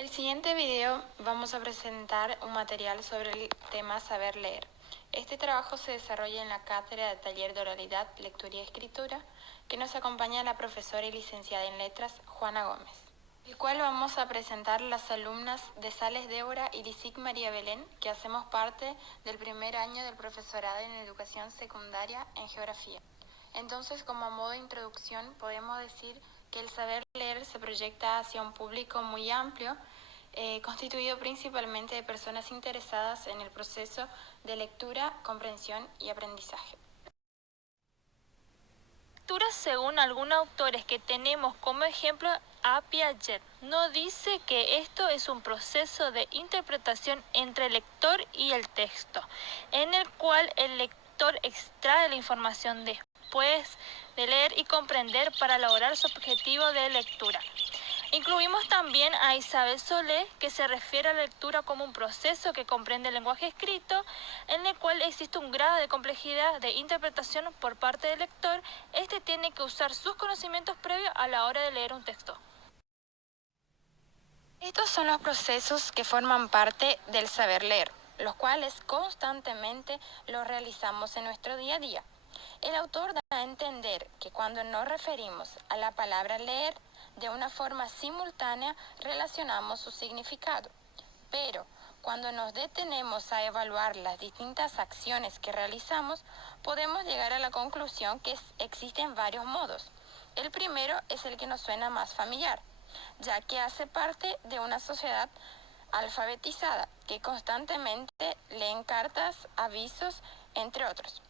El siguiente video vamos a presentar un material sobre el tema saber leer. Este trabajo se desarrolla en la cátedra de taller de oralidad, lectura y escritura que nos acompaña la profesora y licenciada en letras Juana Gómez, el cual vamos a presentar las alumnas de Sales Débora y Lisic María Belén, que hacemos parte del primer año del profesorado en educación secundaria en geografía. Entonces, como modo de introducción, podemos decir que el saber leer se proyecta hacia un público muy amplio, constituido principalmente de personas interesadas en el proceso de lectura, comprensión y aprendizaje. Lectura, según algunos autores que tenemos como ejemplo a Piaget, nos dice que esto es un proceso de interpretación entre el lector y el texto, en el cual el lector extrae la información después de leer y comprender para lograr su objetivo de lectura. Incluimos también a Isabel Solé, que se refiere a la lectura como un proceso que comprende el lenguaje escrito, en el cual existe un grado de complejidad de interpretación por parte del lector. Este tiene que usar sus conocimientos previos a la hora de leer un texto. Estos son los procesos que forman parte del saber leer, los cuales constantemente los realizamos en nuestro día a día. El autor da a entender que cuando nos referimos a la palabra leer, de una forma simultánea relacionamos su significado. Pero cuando nos detenemos a evaluar las distintas acciones que realizamos, podemos llegar a la conclusión que existen varios modos. El primero es el que nos suena más familiar, ya que hace parte de una sociedad alfabetizada que constantemente leen cartas, avisos, entre otros.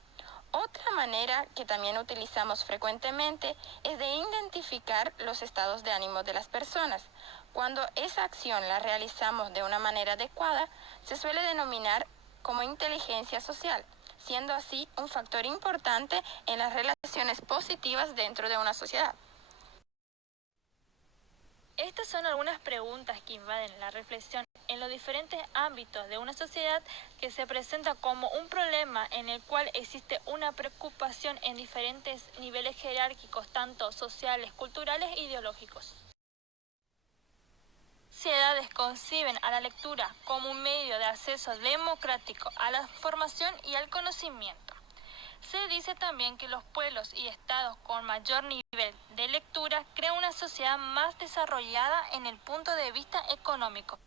Otra manera que también utilizamos frecuentemente es de identificar los estados de ánimo de las personas. Cuando esa acción la realizamos de una manera adecuada, se suele denominar como inteligencia social, siendo así un factor importante en las relaciones positivas dentro de una sociedad. Estas son algunas preguntas que invaden la reflexión en los diferentes ámbitos de una sociedad que se presenta como un problema en el cual existe una preocupación en diferentes niveles jerárquicos, tanto sociales, culturales e ideológicos. Sociedades conciben a la lectura como un medio de acceso democrático a la formación y al conocimiento. Se dice también que los pueblos y estados con mayor nivel de lectura crean una sociedad más desarrollada en el punto de vista económico.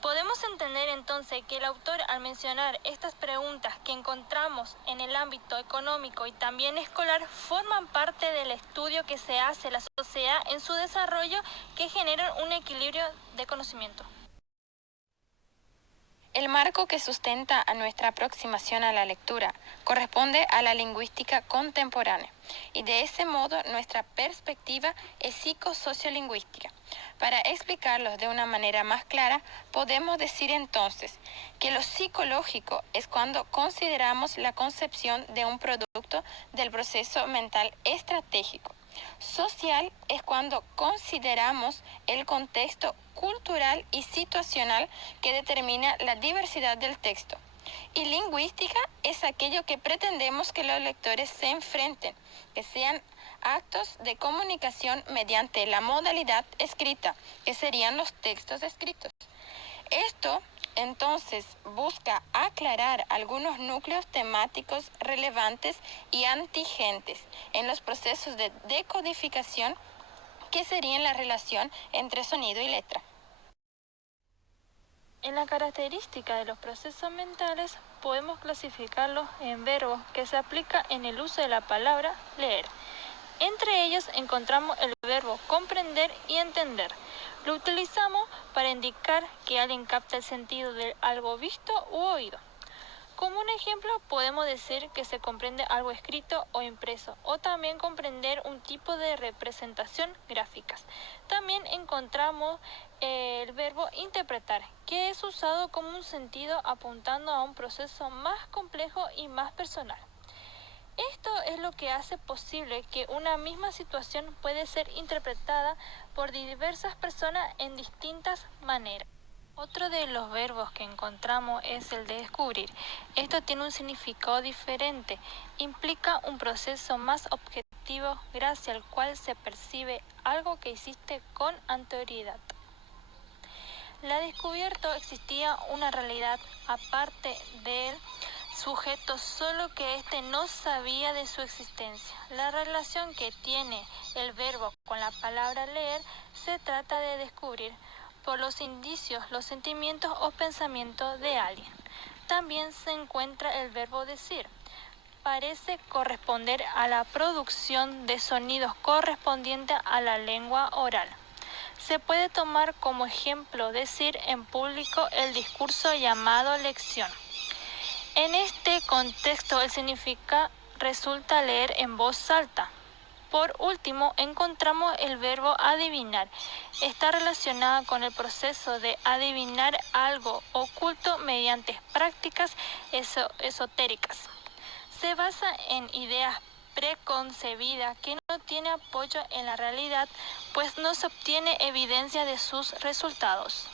Podemos entender entonces que el autor, al mencionar estas preguntas que encontramos en el ámbito económico y también escolar, forman parte del estudio que se hace a la sociedad en su desarrollo, que generan un equilibrio de conocimiento. El marco que sustenta a nuestra aproximación a la lectura corresponde a la lingüística contemporánea y de ese modo nuestra perspectiva es psicosociolingüística. Para explicarlos de una manera más clara, podemos decir entonces que lo psicológico es cuando consideramos la concepción de un producto del proceso mental estratégico. Social es cuando consideramos el contexto cultural y situacional que determina la diversidad del texto. Y lingüística es aquello que pretendemos que los lectores se enfrenten, que sean actos de comunicación mediante la modalidad escrita, que serían los textos escritos. Esto entonces busca aclarar algunos núcleos temáticos relevantes y antigentes en los procesos de decodificación, que serían la relación entre sonido y letra. En la característica de los procesos mentales podemos clasificarlos en verbos que se aplican en el uso de la palabra leer. Entre ellos encontramos el verbo comprender y entender. Lo utilizamos para indicar que alguien capta el sentido de algo visto u oído. Como un ejemplo, podemos decir que se comprende algo escrito o impreso, o también comprender un tipo de representación gráficas. También encontramos el verbo interpretar, que es usado como un sentido apuntando a un proceso más complejo y más personal. Esto es lo que hace posible que una misma situación puede ser interpretada por diversas personas en distintas maneras. Otro de los verbos que encontramos es el de descubrir. Esto tiene un significado diferente, implica un proceso más objetivo gracias al cual se percibe algo que existe con anterioridad. La descubierto existía una realidad aparte del sujeto, solo que éste no sabía de su existencia. La relación que tiene el verbo con la palabra leer se trata de descubrir por los indicios los sentimientos o pensamientos de alguien. También se encuentra el verbo decir. Parece corresponder a la producción de sonidos correspondiente a la lengua oral. Se puede tomar como ejemplo decir en público el discurso llamado lección. En este contexto el significado resulta leer en voz alta. Por último, encontramos el verbo adivinar. Está relacionada con el proceso de adivinar algo oculto mediante prácticas esotéricas. Se basa en ideas preconcebidas que no tienen apoyo en la realidad, pues no se obtiene evidencia de sus resultados.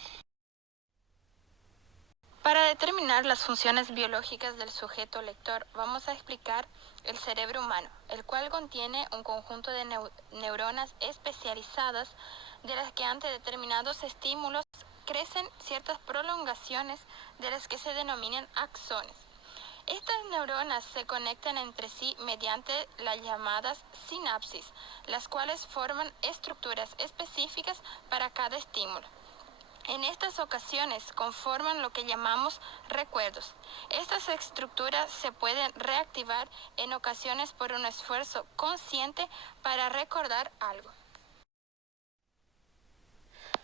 Para determinar las funciones biológicas del sujeto lector, vamos a explicar el cerebro humano, el cual contiene un conjunto de neuronas especializadas de las que ante determinados estímulos crecen ciertas prolongaciones de las que se denominan axones. Estas neuronas se conectan entre sí mediante las llamadas sinapsis, las cuales forman estructuras específicas para cada estímulo. En estas ocasiones conforman lo que llamamos recuerdos. Estas estructuras se pueden reactivar en ocasiones por un esfuerzo consciente para recordar algo.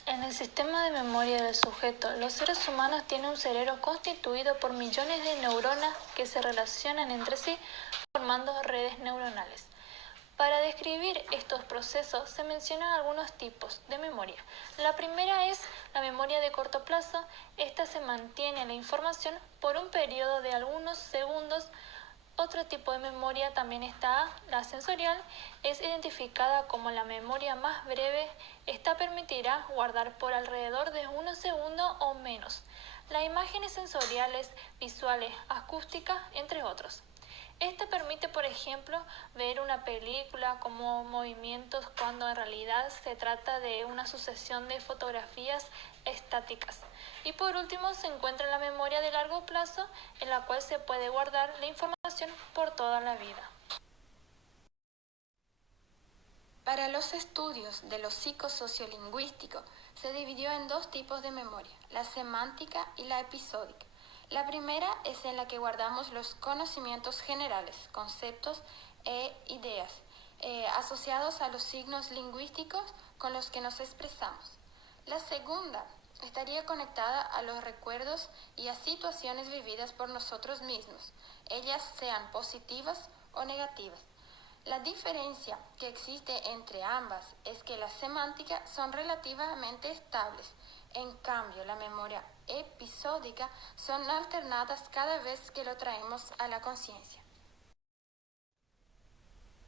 En el sistema de memoria del sujeto, los seres humanos tienen un cerebro constituido por millones de neuronas que se relacionan entre sí formando redes neuronales. Para describir estos procesos se mencionan algunos tipos de memoria. La primera es la memoria de corto plazo. Esta se mantiene la información por un periodo de algunos segundos. Otro tipo de memoria también está la sensorial, es identificada como la memoria más breve. Esta permitirá guardar por alrededor de unos segundos o menos las imágenes sensoriales, visuales, acústicas, entre otros. Esta permite, por ejemplo, ver una película como movimientos cuando en realidad se trata de una sucesión de fotografías estáticas. Y por último se encuentra la memoria de largo plazo, en la cual se puede guardar la información por toda la vida. Para los estudios de lo psicosociolingüístico se dividió en dos tipos de memoria, la semántica y la episódica. La primera es en la que guardamos los conocimientos generales, conceptos e ideas asociados a los signos lingüísticos con los que nos expresamos. La segunda estaría conectada a los recuerdos y a situaciones vividas por nosotros mismos, ellas sean positivas o negativas. La diferencia que existe entre ambas es que las semánticas son relativamente estables, en cambio la memoria episódica son alternadas cada vez que lo traemos a la conciencia.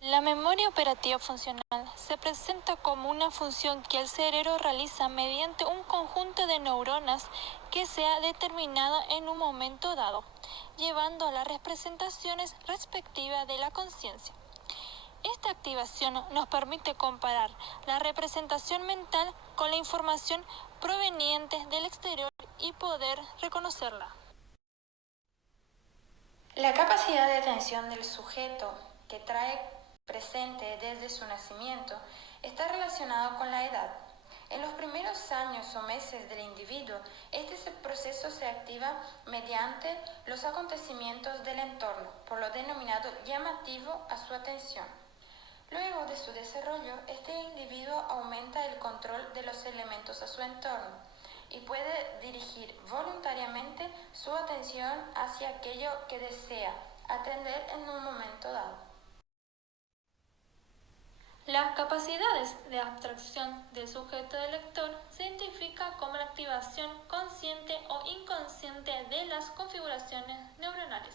La memoria operativa funcional se presenta como una función que el cerebro realiza mediante un conjunto de neuronas que sea determinado en un momento dado, llevando a las representaciones respectivas de la conciencia. Esta activación nos permite comparar la representación mental con la información proveniente del exterior y poder reconocerla. La capacidad de atención del sujeto, que trae presente desde su nacimiento, está relacionado con la edad. En los primeros años o meses del individuo, este proceso se activa mediante los acontecimientos del entorno, por lo denominado llamativo a su atención. Luego de su desarrollo, este individuo aumenta el control de los elementos a su entorno y puede dirigir voluntariamente su atención hacia aquello que desea atender en un momento dado. Las capacidades de abstracción del sujeto del lector se identifican como la activación consciente o inconsciente de las configuraciones neuronales.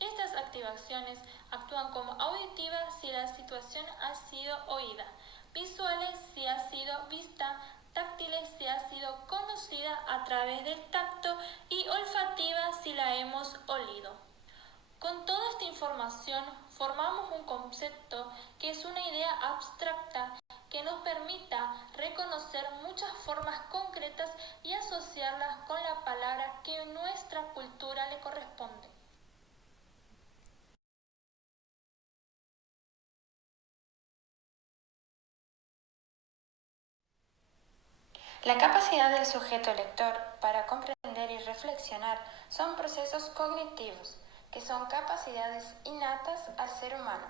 Estas activaciones actúan como auditivas si la situación ha sido oída, visuales si ha sido vista, táctiles si ha sido conocida a través del tacto y olfativas si la hemos olido. Con toda esta información formamos un concepto que es una idea abstracta que nos permita reconocer muchas formas concretas y asociarlas con la palabra que en nuestra cultura le corresponde. La capacidad del sujeto lector para comprender y reflexionar son procesos cognitivos, que son capacidades innatas al ser humano.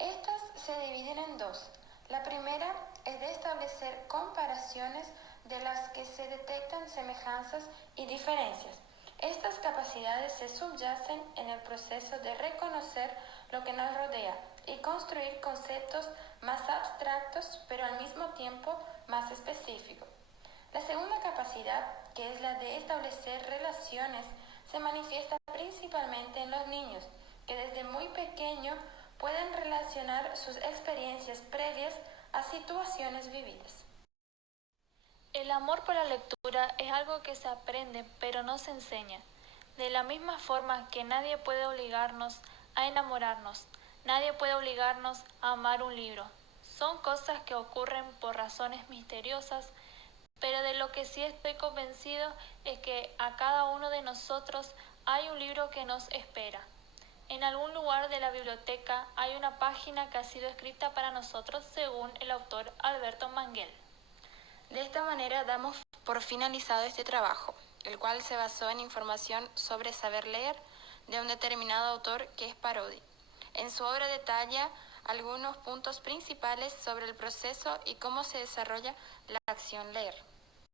Estas se dividen en dos. La primera es de establecer comparaciones de las que se detectan semejanzas y diferencias. Estas capacidades se subyacen en el proceso de reconocer lo que nos rodea y construir conceptos más abstractos, pero al mismo tiempo más específicos. La segunda capacidad, que es la de establecer relaciones, se manifiesta principalmente en los niños, que desde muy pequeño pueden relacionar sus experiencias previas a situaciones vividas. El amor por la lectura es algo que se aprende, pero no se enseña. De la misma forma que nadie puede obligarnos a enamorarnos, nadie puede obligarnos a amar un libro. Son cosas que ocurren por razones misteriosas, pero de lo que sí estoy convencido es que a cada uno de nosotros hay un libro que nos espera. En algún lugar de la biblioteca hay una página que ha sido escrita para nosotros según el autor Alberto Manguel. De esta manera damos por finalizado este trabajo, el cual se basó en información sobre saber leer de un determinado autor que es Parodi. En su obra detalla algunos puntos principales sobre el proceso y cómo se desarrolla la acción leer.